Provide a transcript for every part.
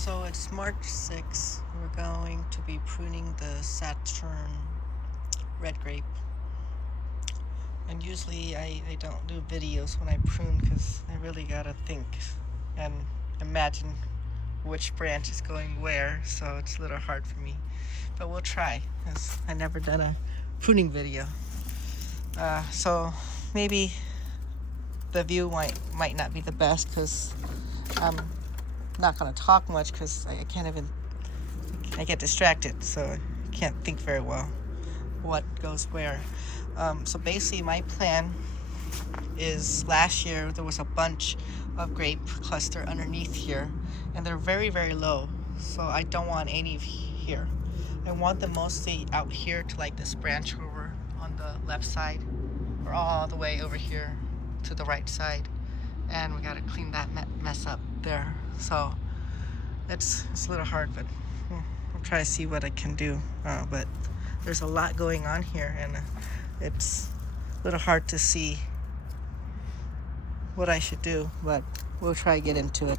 So it's March 6th. We're going to be pruning the Saturn red grape. And usually I don't do videos when I prune because I really gotta think and imagine which branch is going where. So it's a little hard for me. But we'll try because I never done a pruning video. So maybe the view might not be the best because I'm not gonna talk much because I can't even. I get distracted, so I can't think very well what goes where. So basically, my plan is last year there was a bunch of grape cluster underneath here, and they're very, very low. So I don't want any here. I want them mostly out here to like this branch over on the left side, or all the way over here to the right side. And we gotta clean that mess up there. So it's a little hard, but I'll try to see what I can do. But there's a lot going on here, and it's a little hard to see what I should do, but we'll try to get into it.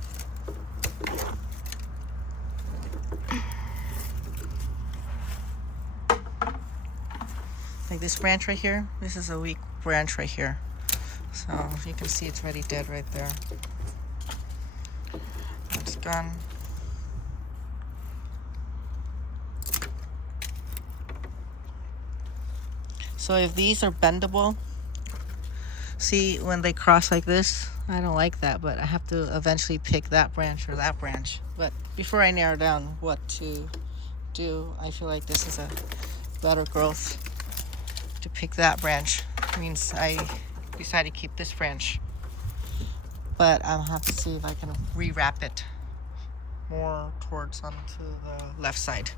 Like this branch right here, this is a weak branch right here. So you can see it's already dead right there. It's gone. So if these are bendable, see when they cross like this, I don't like that, but I have to eventually pick that branch or that branch. But before I narrow down what to do, I feel like this is a better growth to pick that branch. It means I decide to keep this branch. But I'll have to see if I can rewrap it more towards onto the left side.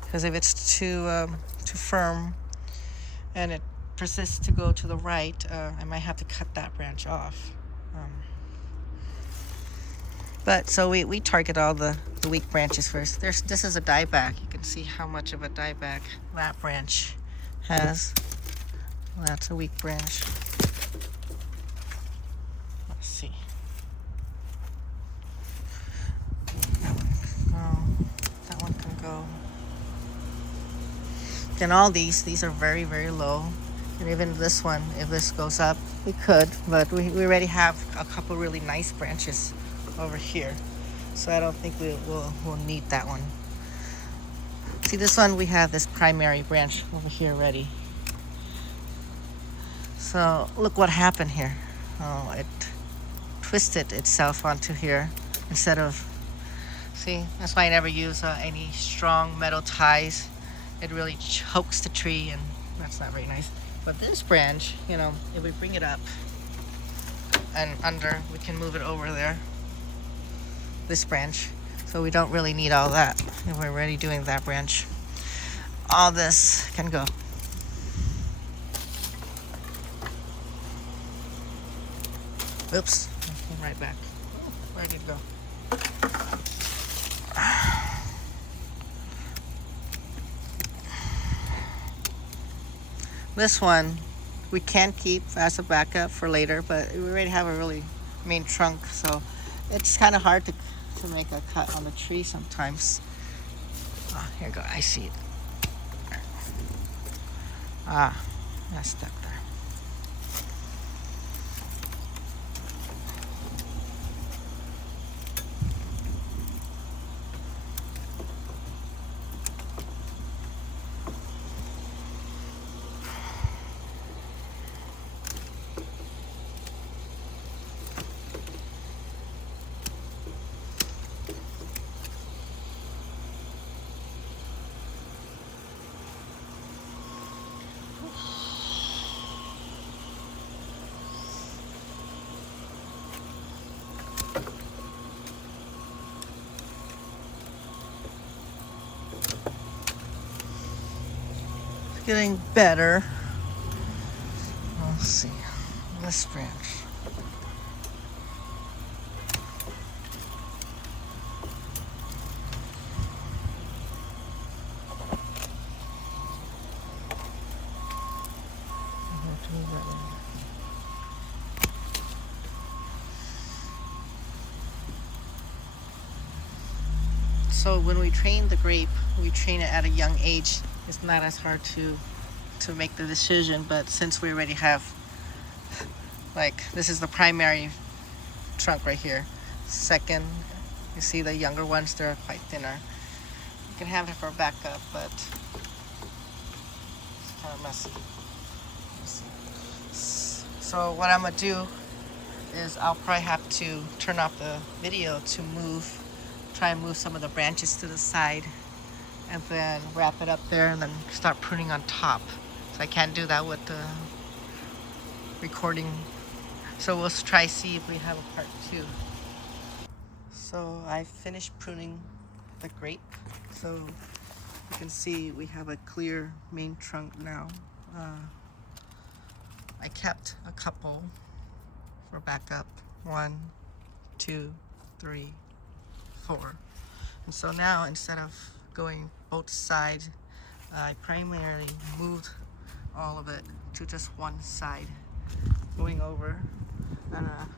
Because if it's too firm and it persists to go to the right, I might have to cut that branch off. But so we target all the weak branches first. This is a dieback. You can see how much of a dieback that branch has. That's a weak branch. Let's see. That one can go. And all these are very, very low. And even this one, if this goes up, we could, but we already have a couple really nice branches over here. So I don't think we'll need that one. See, this one, we have this primary branch over here already. So look what happened here. Oh, it twisted itself onto here instead of, see, that's why I never use any strong metal ties. It really chokes the tree, and that's not very nice. But this branch, if we bring it up and under, we can move it over there. This branch. So we don't really need all that if we're already doing that branch. All this can go. Oops, it came right back. Oh, where did it go? This one we can keep as a backup for later, but we already have a really main trunk, so it's kind of hard to make a cut on the tree sometimes. Oh, here you go. I see it. That's stuck there. Getting better. Let's see. This branch. So when we train the grape, we train it at a young age. It's not as hard to make the decision, but since we already have, like, this is the primary trunk right here. Second, you see the younger ones, they're quite thinner. You can have it for backup, but it's kind of messy. So what I'm gonna do is I'll probably have to turn off the video to try and move some of the branches to the side, and then wrap it up there and then start pruning on top. So I can't do that with the recording. So we'll try see if we have a part 2. So I finished pruning the grape. So you can see we have a clear main trunk now. I kept a couple for backup. 1, 2, 3, 4. And so now instead of going both sides, I primarily moved all of it to just one side, going over.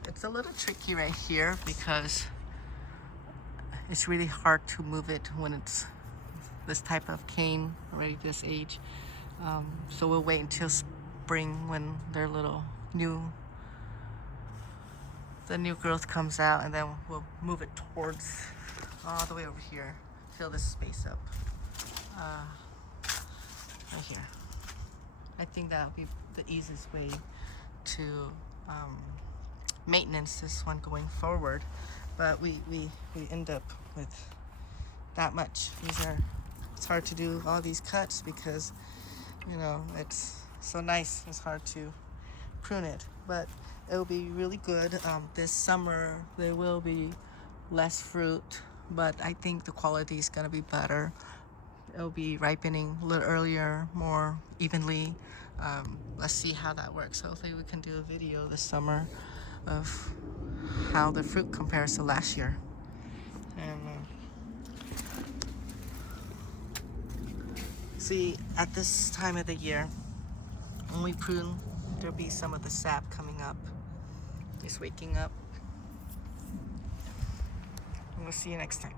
It's a little tricky right here because it's really hard to move it when it's this type of cane already this age. So we'll wait until spring when their little the new growth comes out, and then we'll move it towards all the way over here, fill this space up right here. I think that'll be the easiest way to maintenance this one going forward, but we end up with that much. It's hard to do all these cuts because, you know, it's so nice. It's hard to prune it, but it'll be really good. This summer there will be less fruit, but I think the quality is gonna be better. It'll be ripening a little earlier, more evenly. Let's see how that works. Hopefully we can do a video this summer of how the fruit compares to last year. And see, at this time of the year, when we prune, there'll be some of the sap coming up. It's waking up. And we'll see you next time.